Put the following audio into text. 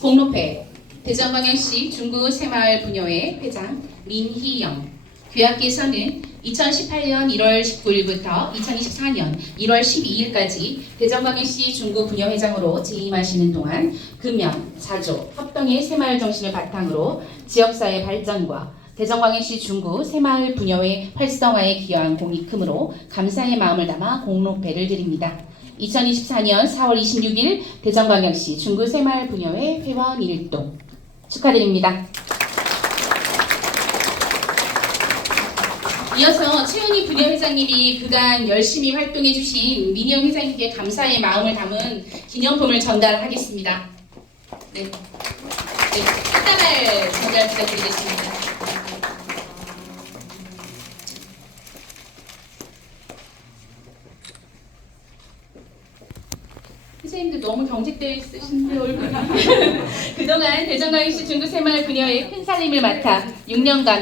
공로회 대전광역시 중구 새마을 분여회 회장 민희영 교약께서는 2018년 1월 19일부터 2024년 1월 12일까지 대전광역시 중구 분여회장으로 재임하시는 동안 금연, 자조, 협동의 새마을 정신을 바탕으로 지역사회 발전과 대전광역시 중구 새마을 분여회 활성화에 기여한 공이 크므로 감사의 마음을 담아 공로패를 드립니다. 2024년 4월 26일 대전광역시 중구 새마을 분여회 회원 일동 축하드립니다. 이어서 최은희 분여회장님이 그간 열심히 활동해 주신 민영 회장님께 감사의 마음을 담은 기념품을 전달하겠습니다. 네, 네, 한다발 전달 부탁드리겠습니다. 선생님도 너무 경직되어 있으신데 얼굴이. 그동안 대전광역시 중구 새마을 분야의 큰 살림을 맡아 6년간